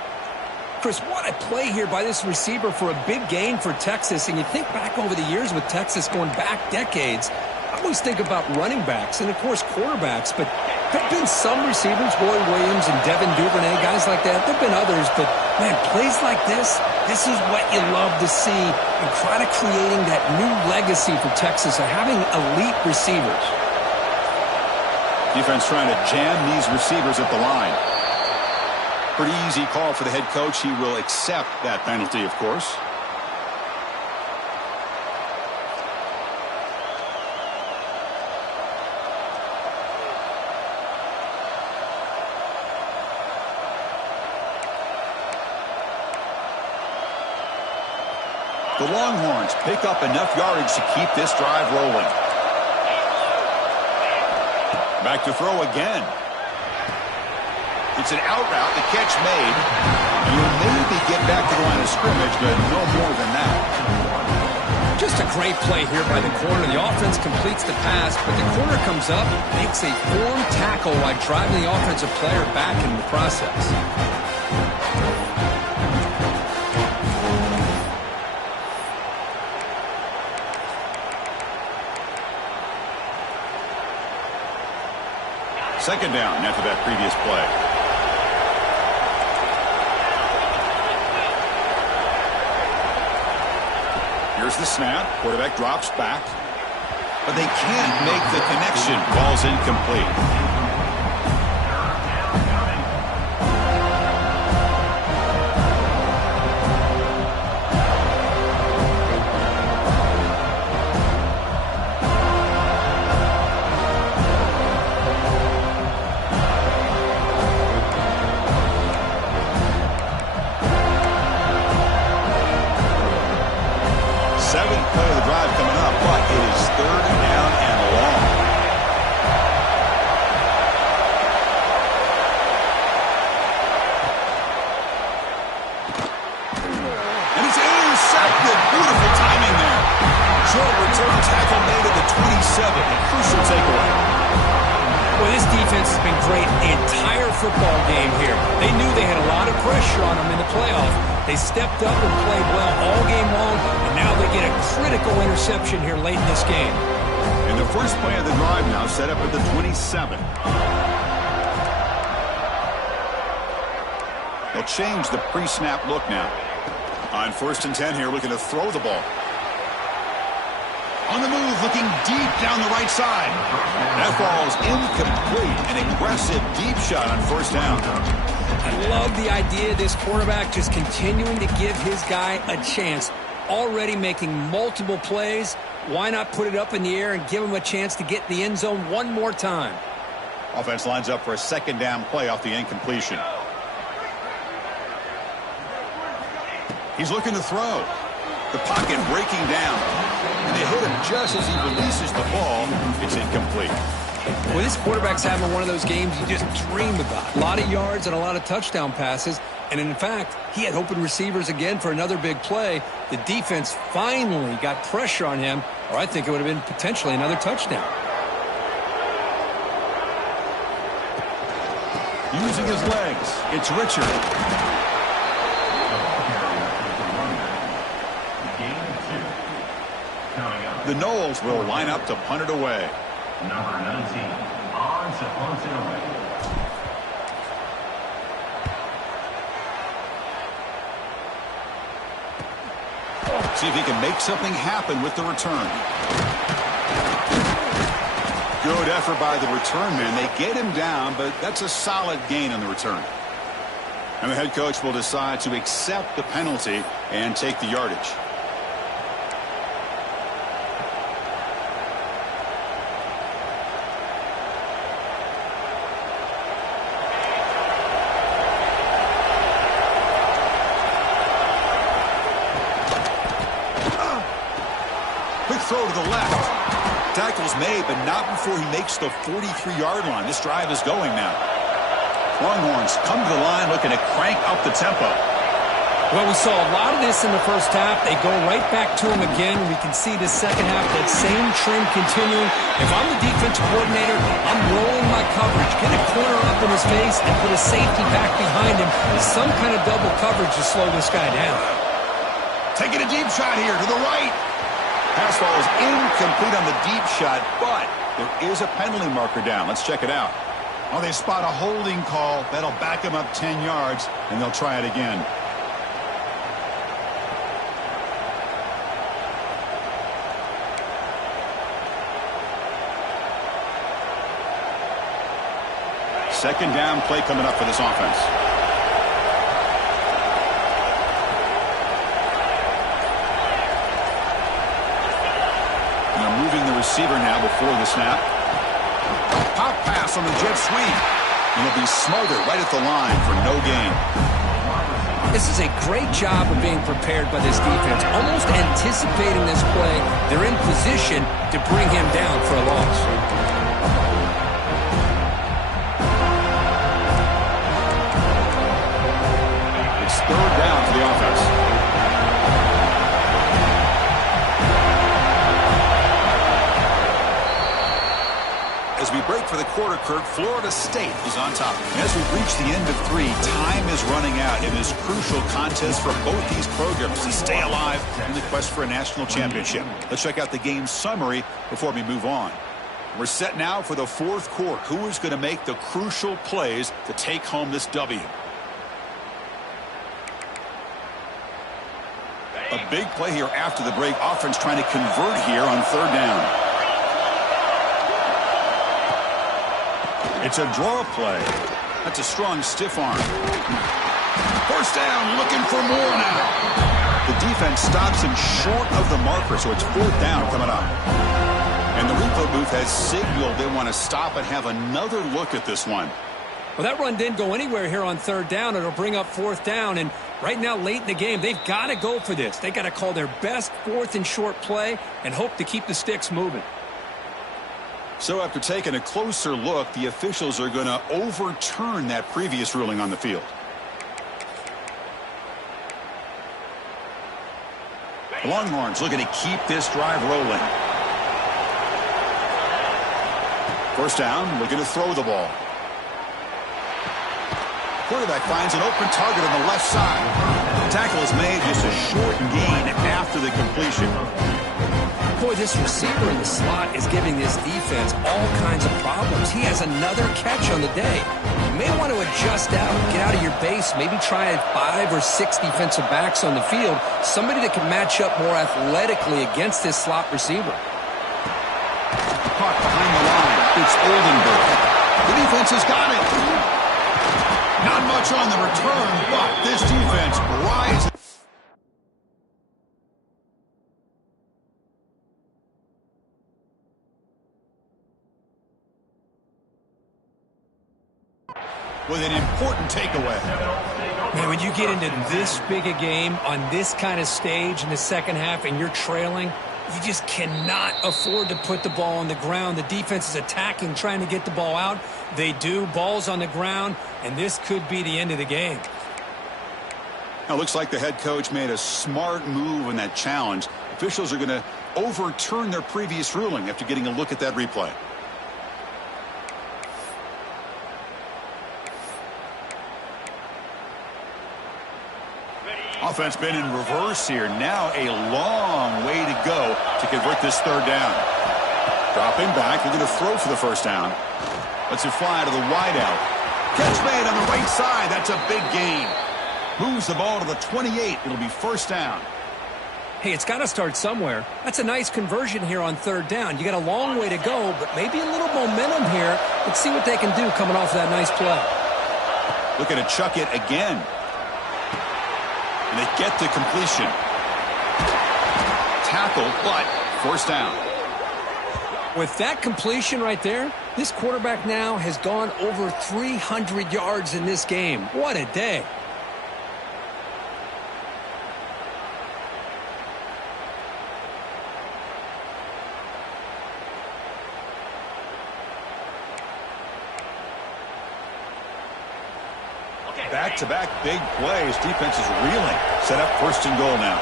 Chris, what a play here by this receiver for a big gain for Texas. And you think back over the years with Texas going back decades, I always think about running backs and, of course, quarterbacks. But there have been some receivers, Roy Williams and Devin Duvernay, guys like that. There have been others. But, man, plays like this is what you love to see. And try to creating that new legacy for Texas of having elite receivers. Defense trying to jam these receivers at the line. Pretty easy call for the head coach. He will accept that penalty, of course. The Longhorns pick up enough yardage to keep this drive rolling. Back to throw again. It's an out route, the catch made. And you'll maybe get back to the line of scrimmage, but no more than that. Just a great play here by the corner. The offense completes the pass, but the corner comes up, makes a form tackle while driving the offensive player back in the process. Second down after that previous play. Here's the snap. Quarterback drops back. But they can't make the connection. Ball's incomplete. Seventh play of the drive coming up, but it is third down and long. And it's intercepted. Beautiful timing there. Short return tackle made at the 27. A crucial takeaway. Well, this defense has been great the entire football game here. They knew they had a lot of pressure on them in the playoff. They stepped up and played well all game long, and now they get a critical interception here late in this game. And the first play of the drive now set up at the 27. They'll change the pre-snap look now. On 1st and 10 here, looking to throw the ball. On the move, looking deep down the right side. That ball's incomplete. An aggressive deep shot on 1st down. I love the idea of this quarterback just continuing to give his guy a chance. Already making multiple plays. Why not put it up in the air and give him a chance to get in the end zone one more time? Offense lines up for a 2nd down play off the incompletion. He's looking to throw. The pocket breaking down. And they hit him just as he releases the ball. It's incomplete. Well, this quarterback's having one of those games you just dream about. A lot of yards and a lot of touchdown passes. And in fact, he had open receivers again for another big play. The defense finally got pressure on him, or I think it would have been potentially another touchdown. Using his legs, it's Richard. The Knowles will line up to punt it away. Number 19, on to punt it away. See if he can make something happen with the return. Good effort by the return man. They get him down, but that's a solid gain on the return. And the head coach will decide to accept the penalty and take the yardage. Throw to the left. Tackle's made, but not before he makes the 43-yard line. This drive is going now. Longhorns come to the line looking to crank up the tempo. Well, we saw a lot of this in the first half. They go right back to him again. We can see the second half, that same trend continuing. If I'm the defensive coordinator, I'm rolling my coverage. Get a corner up in his face and put a safety back behind him. Some kind of double coverage to slow this guy down. Taking a deep shot here to the right. Pass ball is incomplete on the deep shot, but there is a penalty marker down. Let's check it out. Oh, they spot a holding call. That'll back them up 10 yards, and they'll try it again. second down play coming up for this offense. They're moving the receiver now before the snap. Pop pass on the jet sweep. And he'll be smothered right at the line for no gain. This is a great job of being prepared by this defense, almost anticipating this play. They're in position to bring him down for a loss. It's third down for the offense. As we break for the quarter, Kirk, Florida State is on top. As we reach the end of 3, time is running out in this crucial contest for both these programs to stay alive in the quest for a national championship. Let's check out the game summary before we move on. We're set now for the fourth quarter. Who is going to make the crucial plays to take home this W? A big play here after the break. Offense trying to convert here on third down. It's a draw play. That's a strong stiff arm. First down, looking for more now. The defense stops him short of the marker, so it's fourth down coming up. And the replay booth has signaled they want to stop and have another look at this one. Well, that run didn't go anywhere here on third down. It'll bring up fourth down, and right now, late in the game, they've got to go for this. They've got to call their best fourth and short play and hope to keep the sticks moving. So after taking a closer look, the officials are going to overturn that previous ruling on the field. The Longhorns looking to keep this drive rolling. First down, looking to throw the ball. Quarterback finds an open target on the left side. The tackle is made, just a short gain after the completion. Boy, this receiver in the slot is giving this defense all kinds of problems. He has another catch on the day. You may want to adjust out, get out of your base, maybe try 5 or 6 defensive backs on the field, somebody that can match up more athletically against this slot receiver. Caught behind the line. It's Oldenburg. The defense has got it. Not much on the return, but this defense rises. With an important takeaway. Man, when you get into this big a game on this kind of stage in the second half and you're trailing, you just cannot afford to put the ball on the ground. The defense is attacking, trying to get the ball out. They do. Ball's on the ground, and this could be the end of the game. Now, it looks like the head coach made a smart move in that challenge. Officials are going to overturn their previous ruling after getting a look at that replay. Offense been in reverse here. Now a long way to go to convert this third down. Dropping back. They're going to throw for the first down. Lets it fly to the wideout. Catch made on the right side. That's a big gain. Moves the ball to the 28. It'll be first down. Hey, it's got to start somewhere. That's a nice conversion here on third down. You got a long way to go, but maybe a little momentum here. Let's see what they can do coming off that nice play. Looking to chuck it again. And they get the completion. Tackle, but first down. With that completion right there, this quarterback now has gone over 300 yards in this game. What a day. Back-to-back big plays. Defense is reeling. Set up first and goal now.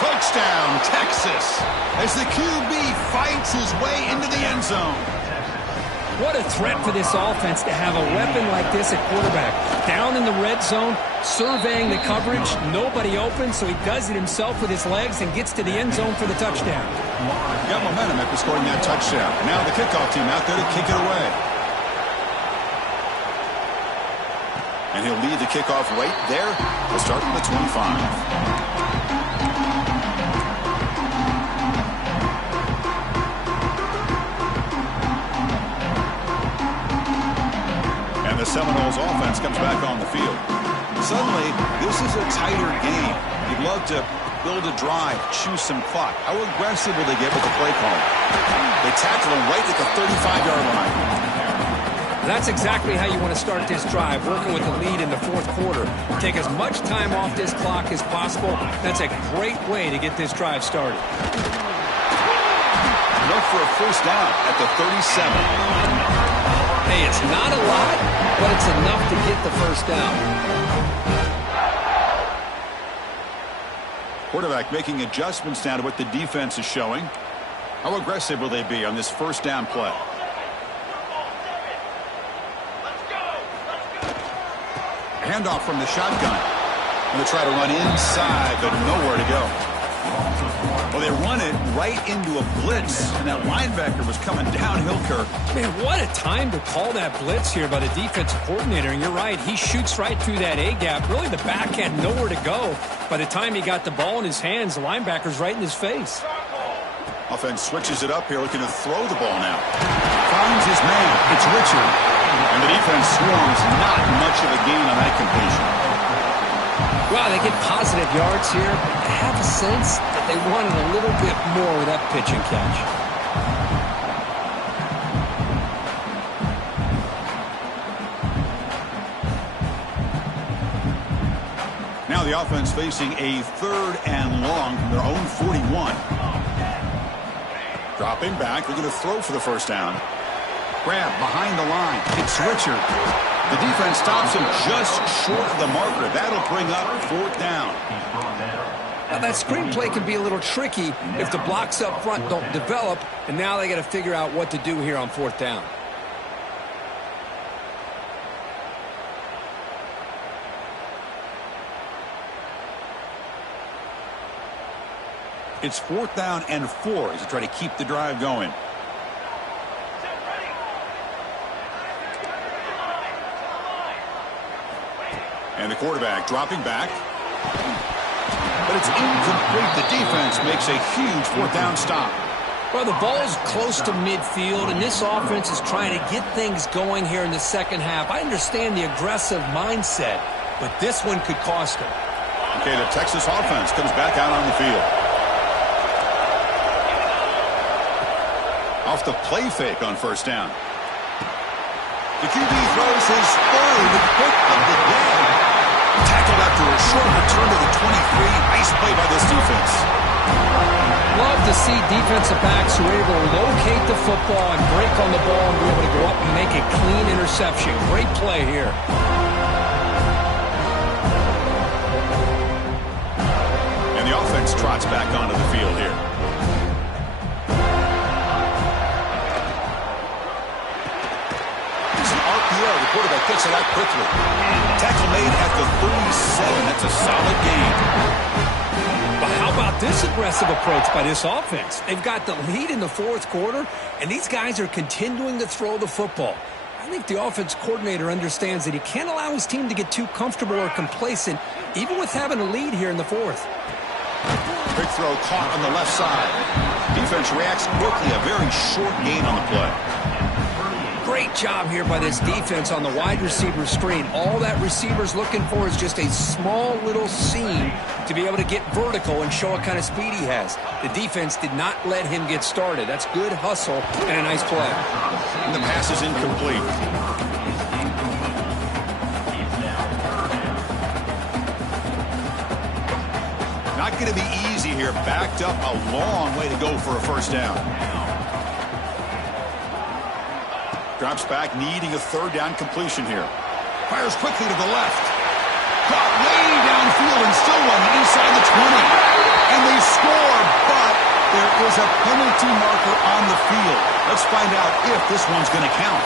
Touchdown, Texas, as the QB fights his way into the end zone. What a threat for this offense to have a weapon like this at quarterback. Down in the red zone, surveying the coverage, nobody open, so he does it himself with his legs and gets to the end zone for the touchdown. Got momentum after scoring that touchdown. Now the kickoff team out there to kick it away. And he'll lead the kickoff right there to start from the 25. Seminoles offense comes back on the field. Suddenly, this is a tighter game. You'd love to build a drive, choose some clock. How aggressive will they get with the play call? They tackle him right at the 35-yard line. That's exactly how you want to start this drive, working with the lead in the fourth quarter. Take as much time off this clock as possible. That's a great way to get this drive started. Look for a first down at the 37. Hey, it's not a lot, but it's enough to get the first down. Quarterback making adjustments now to what the defense is showing. How aggressive will they be on this first down play? Handoff from the shotgun. Going to try to run inside, but nowhere to go. Well, they run it right into a blitz, and that linebacker was coming downhill, Kirk. Man, what a time to call that blitz here by the defensive coordinator. And you're right, he shoots right through that A-gap. Really, the back had nowhere to go. By the time he got the ball in his hands, the linebacker's right in his face. Offense switches it up here, looking to throw the ball now. Finds his man. It's Richard. And the defense swarms. Not much of a gain on that completion. Well, they get positive yards here. I have a sense that they wanted a little bit more with that pitch and catch. Now the offense facing a 3rd and long from their own 41. Dropping back, looking to throw for the first down. Grab behind the line. It's Richard. The defense stops him just short of the marker. That'll bring up 4th down. Now, that screenplay can be a little tricky if the blocks up front don't develop, and now they got to figure out what to do here on 4th down. It's 4th down and 4 as they try to keep the drive going. And the quarterback dropping back. But it's incomplete. The defense makes a huge 4th down stop. Well, the ball's close to midfield, and this offense is trying to get things going here in the second half. I understand the aggressive mindset, but this one could cost them. Okay, the Texas offense comes back out on the field. Off the play fake on first down. The QB throws his 3rd pick of the day. Tackled after a short return to the 23. Nice play by this defense. Love to see defensive backs who are able to locate the football and break on the ball and be able to go up and make a clean interception. Great play here. And the offense trots back onto the field here. The quarterback picks it out quickly. Tackle made at the 37. That's a solid gain. But how about this aggressive approach by this offense? They've got the lead in the 4th quarter, and these guys are continuing to throw the football. I think the offense coordinator understands that he can't allow his team to get too comfortable or complacent, even with having a lead here in the 4th. Big throw caught on the left side. Defense reacts quickly. A very short gain on the play. Great job here by this defense on the wide receiver screen. All that receiver's looking for is just a small little seam to be able to get vertical and show what kind of speed he has. The defense did not let him get started. That's good hustle and a nice play. And the pass is incomplete. Not going to be easy here. Backed up a long way to go for a first down. Drops back, needing a 3rd down completion here. Fires quickly to the left. Caught way downfield and still one inside the 20. And they score, but there is a penalty marker on the field. Let's find out if this one's going to count.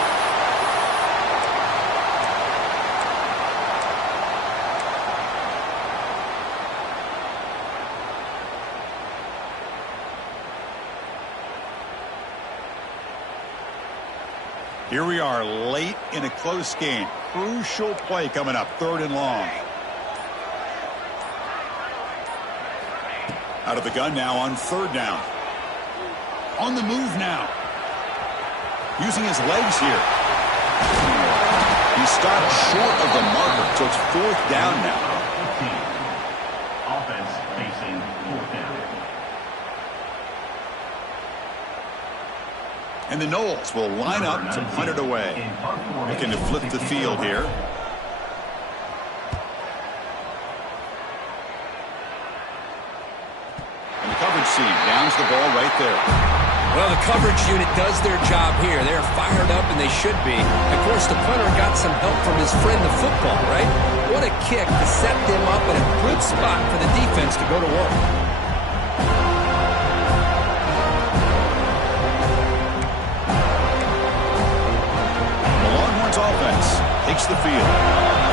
Here we are late in a close game. Crucial play coming up, 3rd and long. Out of the gun now on 3rd down. On the move now. Using his legs here. He stopped short of the marker, so it's 4th down now. 15. Offense facing 4th down. And the Knowles will line up to punt it away. Looking to flip the field here. And the coverage team downs the ball right there. Well, the coverage unit does their job here. They're fired up, and they should be. Of course, the punter got some help from his friend, the football, right? What a kick to set them up in a good spot for the defense to go to work. The Longhorns offense takes the field.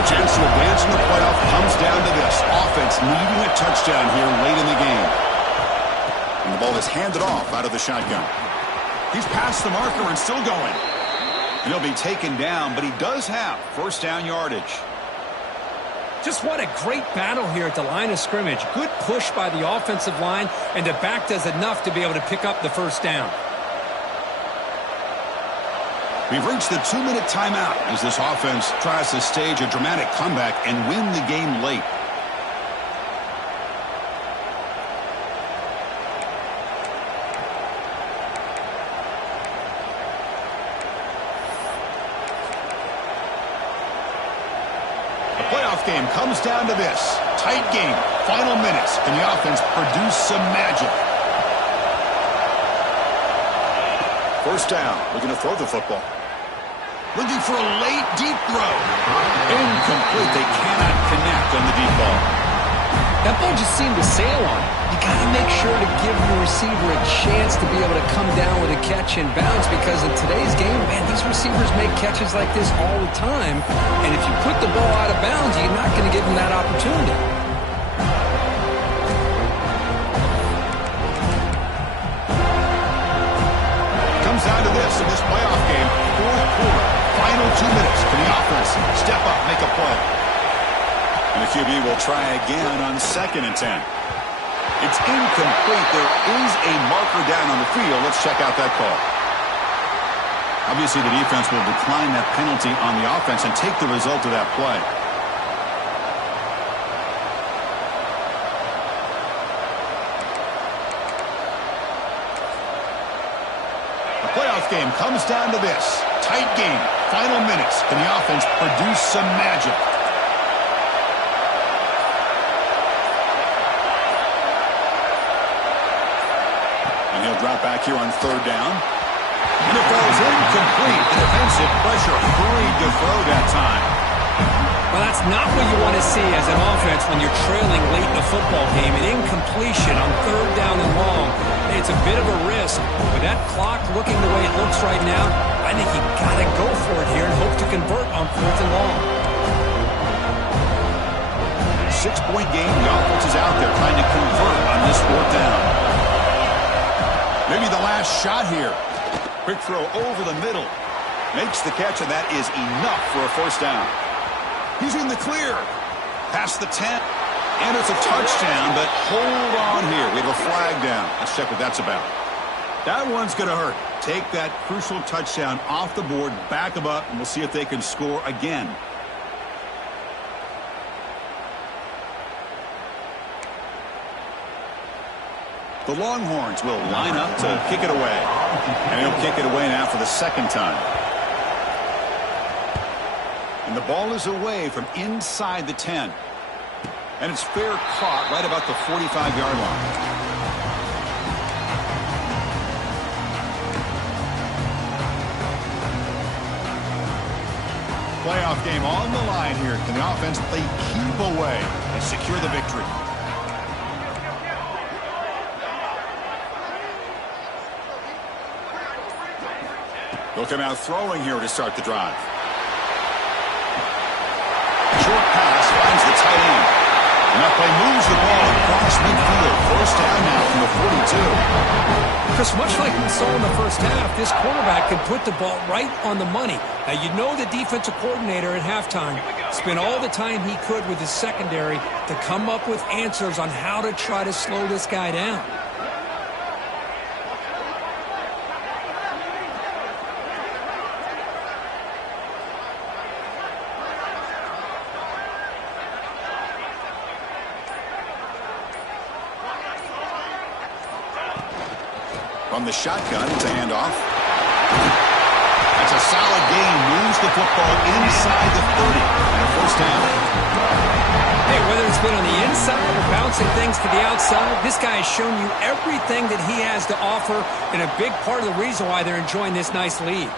The chance to advance in the playoff comes down to this. Offense needing a touchdown here late in the game. And the ball is handed off out of the shotgun. He's past the marker and still going. And he'll be taken down, but he does have 1st down yardage. Just what a great battle here at the line of scrimmage. Good push by the offensive line, and the back does enough to be able to pick up the 1st down. We've reached the 2-minute timeout as this offense tries to stage a dramatic comeback and win the game late. Game comes down to this. Tight game. Final minutes. Can the offense produce some magic? 1st down. Looking to throw the football. Looking for a late deep throw. Incomplete. They cannot connect on the deep ball. That ball just seemed to sail on it. You got to make sure to give your receiver a chance to be able to come down with a catch and bounce, because in today's game, man, these receivers make catches like this all the time. And if you put the ball out of bounds, you're not going to give them that opportunity. Comes down to this in this playoff game. 4th quarter. Final 2 minutes. Can the offense step up, make a play? And the QB will try again on 2nd and 10. It's incomplete. There is a marker down on the field. Let's check out that call. Obviously, the defense will decline that penalty on the offense and take the result of that play. The playoff game comes down to this. Tight game. Final minutes. Can the offense produce some magic? He'll drop back here on 3rd down. And it falls incomplete. The defensive pressure hurried to throw that time. Well, that's not what you want to see as an offense when you're trailing late in a football game. An incompletion on 3rd down and long. It's a bit of a risk. With that clock looking the way it looks right now, I think you got to go for it here and hope to convert on 4th and long. 6-point game. The offense is out there trying to convert on this 4th down. Maybe the last shot here. Quick throw over the middle. Makes the catch, and that is enough for a 1st down. He's in the clear. Past the 10. And it's a touchdown, but hold on here. We have a flag down. Let's check what that's about. That one's going to hurt. Take that crucial touchdown off the board, back them up, and we'll see if they can score again. The Longhorns will line up to kick it away. And he'll kick it away now for the 2nd time. And the ball is away from inside the 10. And it's fair caught right about the 45-yard line. Playoff game on the line here. Can the offense play keep away and secure the victory? They'll come out throwing here to start the drive. Short pass finds the tight end. And that play moves the ball across midfield. 1st down now from the 42. Chris, much like we saw in the 1st half, this quarterback can put the ball right on the money. Now, you know the defensive coordinator at halftime spent all the time he could with his secondary to come up with answers on how to try to slow this guy down. From the shotgun, it's a handoff. That's a solid gain. Moves the football inside the 30. And a first down. Hey, whether it's been on the inside or bouncing things to the outside, this guy has shown you everything that he has to offer, and a big part of the reason why they're enjoying this nice lead.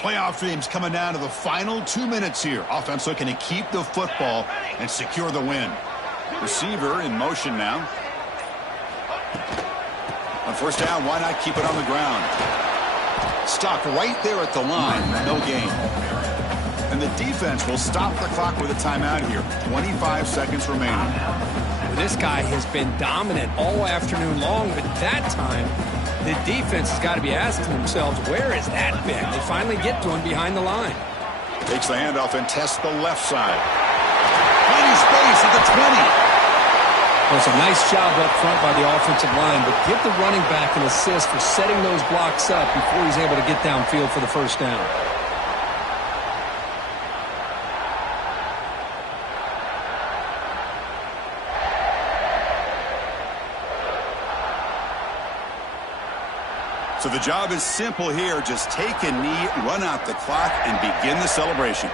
Playoff dreams coming down to the final 2 minutes here. Offense looking to keep the football and secure the win. Receiver in motion now. On first down, why not keep it on the ground? Stopped right there at the line. No gain. And the defense will stop the clock with a timeout here. 25 seconds remaining. Well, this guy has been dominant all afternoon long, but that time the defense has got to be asking themselves, where has that been? They finally get to him behind the line. Takes the handoff and tests the left side. Plenty space at the 20. Well, it's a nice job up front by the offensive line, but give the running back an assist for setting those blocks up before he's able to get downfield for the first down. So the job is simple here. Just take a knee, run out the clock, and begin the celebration.